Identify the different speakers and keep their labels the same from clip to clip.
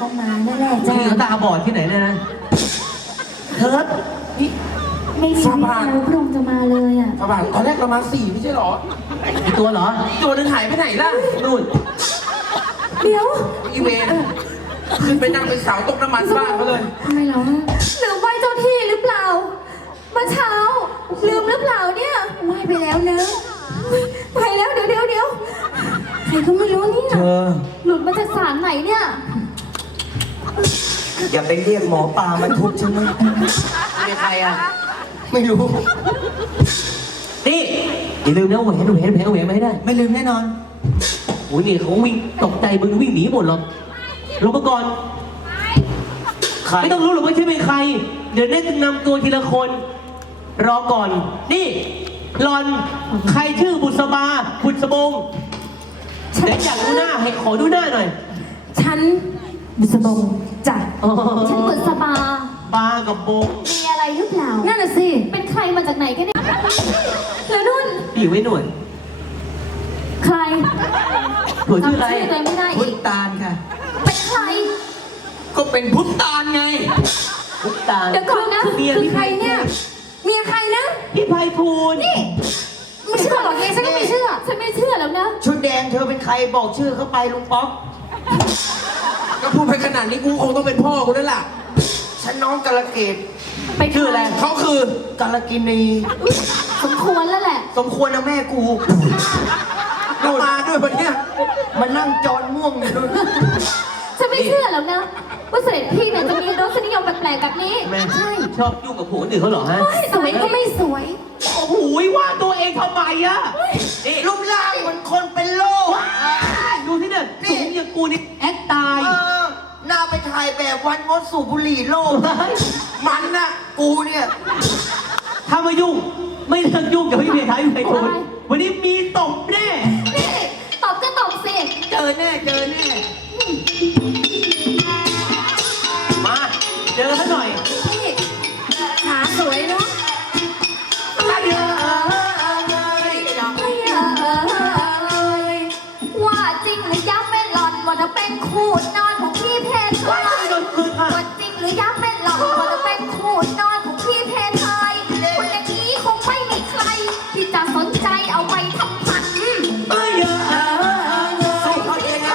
Speaker 1: มานั่นแหละ
Speaker 2: จริ
Speaker 1: จ้าง
Speaker 2: เหรอตาบอดที่ไหนเนี่ยนะเฮิร์ตนี่
Speaker 1: ไม่มีไม่รู้พระองค์จะมาเลยอ่ะ
Speaker 3: พระบาทตอนแรกเรามา4ไม่ใช่หรอ
Speaker 2: มีตัวเหรอ
Speaker 3: ตัวนึงหายไปไหนล่ะ
Speaker 2: นู่น
Speaker 1: เดี๋ยว
Speaker 3: อีเวนขึ้นไปนั่งเป็นเสาตกน้ำมันบ้านเขาเลย
Speaker 1: ทำไมเหรอลืมไหว้เจ้าที่หรือเปล่าเมื่อเช้าลืมหรือเปล่าเนี่ยไหว้ไปแล้วนะไปแล้วเดี๋ยวใครก็ไม่รู้เนี่ย
Speaker 4: เธอ
Speaker 1: หลุดมาจากศาลไหนเนี่ย
Speaker 4: อย่าไปเรียกหมอปลามาทุบฉันนะ
Speaker 2: เป็นใครอ่ะ
Speaker 4: ไม่รู้
Speaker 2: นี่อย่าลืมนะแหวนเอาแหวนมาให้ได้
Speaker 4: ไม่ลืมแน่นอน
Speaker 2: โอ้ยนี่เขาวิ่งตกใจมึงวิ่งหนีหมดหรอกลงมาก่อน
Speaker 4: ใคร
Speaker 2: ไม่ต้องรู้หรอกว่าฉันเป็นใคร เดี๋ยวแน่จะนำตัวทีละคน รอก่อน นี่หลอนใครชื่อบุษบาบุษบงเดี๋ยวอยากดูหน้าให้ขอดูหน้าหน่อย
Speaker 1: ฉันบุษบงจ้ะ
Speaker 2: อ๋อ
Speaker 1: ฉันบุษบา
Speaker 2: บากับบง
Speaker 1: มีอะไรหรือเปล่านั่นน่ะสิเป็นใครมาจากไหนกันเนี่ยแล้วนุ่น
Speaker 2: พี่ไว้หนวด
Speaker 1: ใคร
Speaker 2: หัวชื่ออะไร
Speaker 1: จำชื่อตัวเองไม่ได้
Speaker 4: พุ
Speaker 1: อี
Speaker 4: ท
Speaker 1: ก
Speaker 4: ตาลค่ะ
Speaker 1: เป็นใคร
Speaker 3: ก็เป็นพุทธาลไง
Speaker 2: พุทตา
Speaker 1: เดี๋ยวก่อนนะ
Speaker 2: เมีย
Speaker 1: คือ
Speaker 2: พี่
Speaker 1: ใครเนี่ยเมียใครนะ
Speaker 2: พี่ไพฑูรย์
Speaker 1: นี่ไม่เชื่อหรอกเองฉันก็ไม่เชื่อฉันไม่เชื่อแล้วนะ
Speaker 4: ชุดแดงเธอเป็นใครบอกชื่อเข้าไปลุงป๊อก
Speaker 3: ก็พูดไปขนาดนี้กูคงต้องเป็นพ่อกูแล้วล่ะ
Speaker 4: ฉันน้องกาลเกต
Speaker 1: ไปชื่ออะไร
Speaker 3: เขาคือก
Speaker 4: าลกินี
Speaker 1: สมควรแล้วแหละ
Speaker 4: สมควรนะแม่กู
Speaker 3: เรามาด้วยวันเนี้ย
Speaker 4: มานั่งจอนม่วงอยู่ด้วย
Speaker 1: ฉันไม่เชื่อแล้วนะว่าเสด็จพี่เนี่ยจะมีรสนิยมแปลกๆแบบนี้
Speaker 2: แม่
Speaker 1: ใช่
Speaker 2: ชอบยุ่งกับผัวคนอื่นเขาเหรอฮะ
Speaker 1: สวยก็ไม่สวย
Speaker 2: โอ้โหว่าตัวเองทำไมอะนี่
Speaker 4: รูปร่างเหมือนคนเป็นโรค
Speaker 2: ดูที่เนี่ยสูงอย่างกูนี่แอคตาย
Speaker 4: เออหน้าไปถ่ายแบบวันงดสูบบุหรี่โลก
Speaker 3: มันน่ะ
Speaker 4: กูเนี่ย
Speaker 2: ถ้ามายุ่ง ไม่เลิกยุ่งกับพี่เพทายพี่ไพฑูรย์วันนี้มีตบแน่
Speaker 1: นี่ตอบก็ตอบสิ
Speaker 4: เจอแน่เจอแน่
Speaker 2: มาเจอซะหน่อย
Speaker 1: นี่ขาสวยเนาะ
Speaker 4: ไอ้เอ้ย
Speaker 1: ว่าจริงหรือย้ำเป็นหล่อนว่าจะเป็นคู่นอนของพี่เพนไทย
Speaker 2: โดนคืนค่ะ
Speaker 1: ว่าจริงหรือย้ำเป็นหล่อนว่าจะเป็นคู่นอนของพี่เพนไทยคนอย่างนี้คงไม่มีใคร ที่จะสนใจเอาไปทำพัน
Speaker 2: เอ้ยเอ้ย
Speaker 4: สู้เขาเองนะ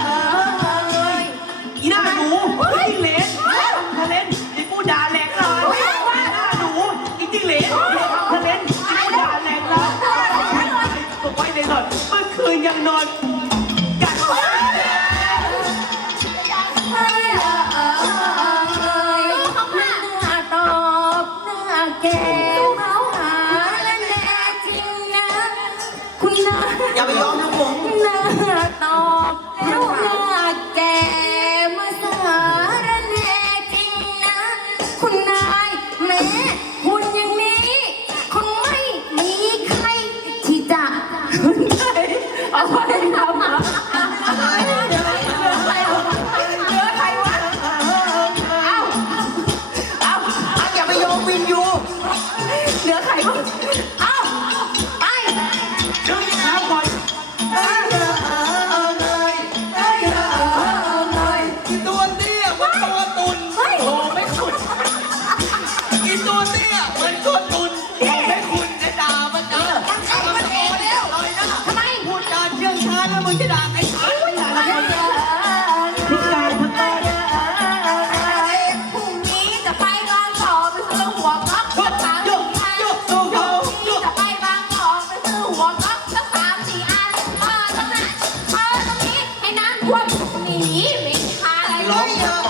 Speaker 2: อีหน้าหนูอีจิ้งเหลนทะเลนไอ้กูด่าแหลกเลยอีหน้าหนูอีจิ้งเหลนทะเลนไอ้กูด่าแหลกเลยตกไว้ในหลอดเมื่อคืนยังนอนกัด
Speaker 1: หน้าตอบหน้าแก่เขาหาและแน่จริงนะ คุณนาย
Speaker 4: อย่าไปยอมลูกหง
Speaker 1: หน้าตอบแล้วหน้าแก่มาสารแน่จริงนะ คุณนายแม้คุณอย่างนี้คงไม่มีใครที่จะสนใจเอาไปทำ
Speaker 4: อย่าไปยอมวินยู
Speaker 1: เหลือใครบ้างเอ้าไป
Speaker 2: ดึงเท้าก่อน
Speaker 3: อีตัวเตี้ยมันตัวตุน
Speaker 1: เฮ้ย
Speaker 3: โอ้ไม่ขุดอีตัวเตี้ยมันตัวตุนไม่ขุดจะด่ามันเจอมันโตแล้วเลยนะ
Speaker 1: ทำไม
Speaker 3: พูดจาเชื่องช้าแล้วมึงจะด่าไอ้ฉัน
Speaker 2: พิการทั้งบ้าน
Speaker 1: พรุ่งนี้จะไปบางกอกไปซื้อหัวก๊อกสักสามสี่อันพรุ่งนี้จะไปบางกอกไปซื้อหัวก๊อกสักสามสี่อันตรงนั้นตรงนี้ให้น้ำท่วมหนีไม่มีทางอะไร
Speaker 4: ร้อง
Speaker 1: เล
Speaker 4: เย
Speaker 1: ย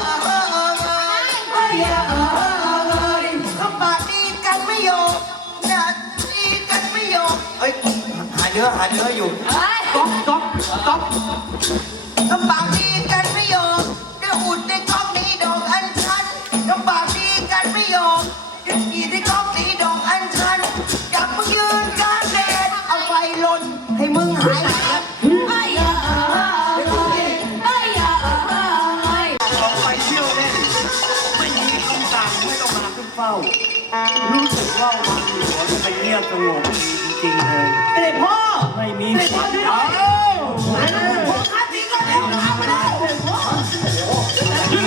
Speaker 4: อะคำบาดดีกันไม่ยอมนะดีกันไม่ยอมเอ้ยหาเนื้ออยู่
Speaker 1: เฮ้ย
Speaker 2: ก๊อกก๊อกก๊อก
Speaker 4: คำบาดดีกันไม่ยอมเดี๋ยวอุดในกล้องนี้ดอกอัญชันคำบาดดีกันไม่ยอมเดี๋ยวอีในกล้องนี้ดอกอัญชันอยากมึงยืนกลางแดดเอาไฟลนให้มึงหายแสบ
Speaker 1: เฮ้ยเฮ้ย
Speaker 3: ออกไปเที่ยวเล่นไม่มีคำสั่งไม่ต้องมาขึ้นเฝ้า รู้สึกว่าวังหลวงเป็นเงียบสงบดีจริงๆเลย
Speaker 2: เสด็จพ่อ
Speaker 3: ไม่มี
Speaker 2: เสด็จพ่อช่วยหน่อย
Speaker 3: พ่อข้าทิ้งก็แล้วเอามาได้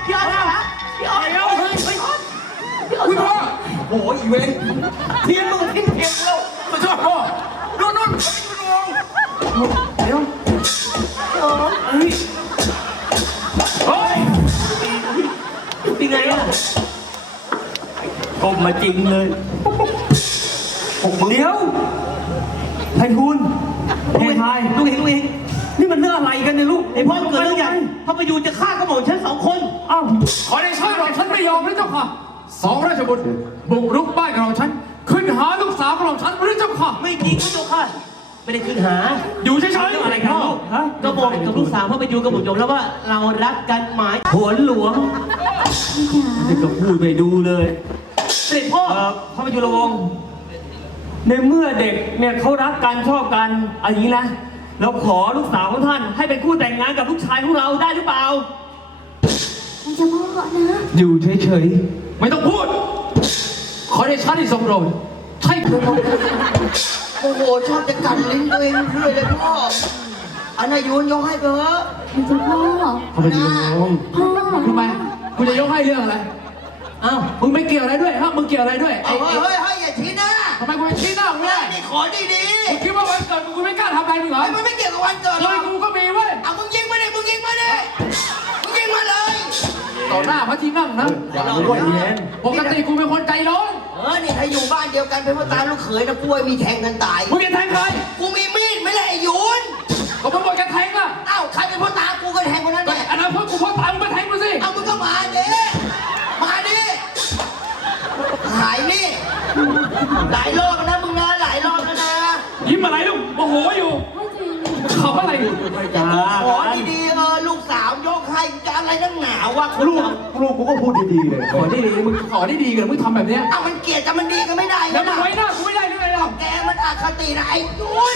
Speaker 2: พี่ออสนะพี่ออส
Speaker 3: เดี๋ยวเฮ้ย
Speaker 2: พี่ออส
Speaker 3: คุณพ่อโอ้ยอีเวนเทียนมึงทิ้งเทียนแล้วมาช่วยพ่อนู่นนู่นเดี๋ยวเฮ้ยเฮ้ย
Speaker 2: เป็นไงอ่ะ
Speaker 3: ก้มมาจริงเลยเดี๋ยวไพฑูรย์เฮทาย
Speaker 2: ลูกเองลูกเอง
Speaker 3: นี่มันเรื่องอะไรกันเนี่ยลูก
Speaker 2: ไอพ่อเกิดเรื่องใหญ่พระประยูนจะฆ่ากระหม่อมฉัน2 คน
Speaker 3: อ้าว
Speaker 5: ขอได้ช่วยหน่อยฉันไม่ยอมพระเจ้าค่ะสองราชบุตรบุกรุกบ้านของฉันขึ้นหาลูกสาวของฉันพระเจ้าค่ะ
Speaker 2: ไม่จริงพระเจ้าค่ะไม่ได้ขึ้นหา
Speaker 5: อยู่เฉย
Speaker 2: เรื่องอะไรกันลูกกระหม่อมกับลูกสาวพระประยูนกระหม่อมยอมแล้วว่าเรารักกันหมาย
Speaker 3: หัวหลวงนี่ก็พูดไปดูเลย
Speaker 2: เสด็จพ่อ
Speaker 3: พระประยุรวงศ์ในเมื่อเด็กเนี่ยเขารักกันชอบกันเอย่างนี้นะเราขอลูกสาวของท่านให้เป็นคู่แต่งงานกับลูกชายของเราได้หรือเปล่า
Speaker 1: มันจะพ่อนะ
Speaker 5: ๆอยู่เฉยๆไม่ต้องพูด ขอได้ฉันที่ทรงโปรดใช่ไหม
Speaker 4: โอ้โหชอบจะกัดลิ้นตัวเองเรื่อยเลยพ่ออันนายุนยกให้เถอะ
Speaker 1: มันจะพ่อ
Speaker 3: พระประยุรวงศ์
Speaker 1: พ่อ
Speaker 5: ทำไมกูจะยกให้เรื่องอะไรอ้าวมึงไม่เกี่ยวอะไรด้วยฮะมึงเกี่ยวอะไรด้วย
Speaker 4: เอาเฮ้ยเฮ้ยอย่าชี้หน้า
Speaker 5: ทำไมกูไปชี้หน้ามึงไม่ได้
Speaker 4: นี่ขอดี
Speaker 5: มึงคิดว่าวันเกิดกูไม่กล้าทำอะไรมึงเหรอ
Speaker 4: ๆมันไม่เกี่ยวกับวันเกิดหร
Speaker 5: เล
Speaker 4: อย ก
Speaker 5: กูก็มีเว้ย
Speaker 4: เอามึงยิงมาดิมึงยิงมาดิมึงยิงมาเลย
Speaker 5: ต่อหน้าพระที่นั่งนะ
Speaker 3: อย่าด้วยเย็น
Speaker 5: ปกติกูเป็นคนใจร้อน
Speaker 4: นี่ถ้าอยู่บ้านเดียวกันเป็นพ่อตาลูกเขยนะกล้วยมีแทงกันตาย
Speaker 5: มึงจะแทงใคร
Speaker 4: กูมีมีดไม่เลยไอ้ยุน
Speaker 5: ก็มึงบอกจะแทงอ่ะ
Speaker 4: เอ้าใครเป็นพ่อตากูก็แทงคนนั้นแหละ
Speaker 5: อันนั้นพวกกูพ่อตามมึงมาแทงกูสิ
Speaker 4: เอามึงก็มาดิมาดิหายนี่หลายรอบแล้วนะมึงนะหลายรอบแล้วนะ
Speaker 5: ยิ้มอะไรลูกโมโหอยู่ขำอะไรอยู่
Speaker 3: จ้า
Speaker 4: ขอดีๆลูกสาวยกให้จะอะไรนักหนาวะคุณ
Speaker 3: ลูกกูก็พูดดีๆเลย
Speaker 5: ขอได้ดีมึงขอได้ดีกันมึงทำแบบเนี้ย
Speaker 4: เอามันเกลียดกันมันดีกันไม่ได้
Speaker 5: แล้ว
Speaker 4: นะ
Speaker 5: มึงไว้หน้ากูไม่ได้หรือไงล่ะ
Speaker 4: แกมันอคตินะไอ้ยุน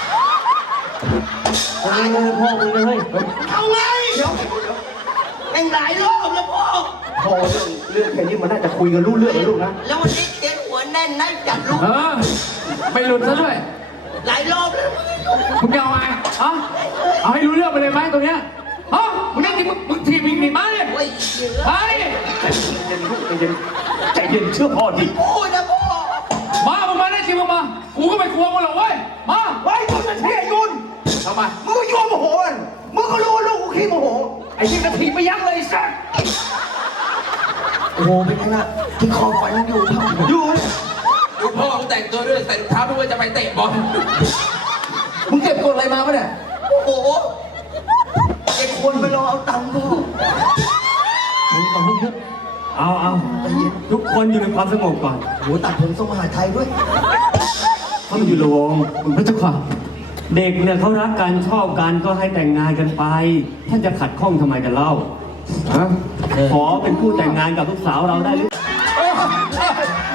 Speaker 3: พ่อมึงเลย
Speaker 4: เอาไงเดี๋ยวแม่งหลายรอบแล้วพ่อ
Speaker 3: พ่อเรื่องแค่นี้มันน่าจะคุยกันรู้เรื่องนะลูกนะ
Speaker 4: แล้ววันนี้เตียนหัวแน่นนะจัดลูก
Speaker 5: เออไม่หลุดซะด้วย
Speaker 4: หลายรอบแล้ว
Speaker 5: มึงจะเอาไงฮะเอาให้รู้เรื่องไปเลยไหมตรงเนี้ยฮะมึงได้จริงมึงทีมึงหนีมาเนี่ย
Speaker 4: โอ้ยเยอะ
Speaker 5: มาดิ
Speaker 3: ใจเย็นเชื่อพ่อดิ
Speaker 4: พูดนะพ่อ
Speaker 5: มามึงมาได้จริงมึงมากูก็ไม่กลัวมึงหรอกเว้ยมา
Speaker 3: ไว้มึงจะเที่ยยุน
Speaker 5: ทำไม
Speaker 3: มึงก็ยั่วโมโหมันมึงก็รู้ว่าลูกกูขี้โมโห
Speaker 5: ไอ้นี่กระถีบไม่ยั้งเลยสัส
Speaker 4: โอ้โหเป็นไงล่ะที่คอฝันอยู่ทำ
Speaker 3: อยู่
Speaker 5: ดูพ่อมึงแต่งตัวด้วยใส่รองเท้าด้วยจะไปเตะบอลมึงเก็บกดอะไรมาปะเนี่ย
Speaker 4: โอ้โหไอ้คนไปรอเอาตังค์พ่อ
Speaker 3: เอาทุกคนอยู่ในความสงบก่อน
Speaker 4: โอ้โหตัดผมทรงมหาไทยด้วย
Speaker 3: เขาอยู่ระวง
Speaker 5: พระเจ้าค่ะ
Speaker 3: เด็กเนี่ยเขารักกันชอบกันก็ให้แต่งงานกันไป ท่านจะขัดข้องทำไมกันเล่าฮะขอเป็นคู่แต่งงานกับลูกสาวเราได้หรือ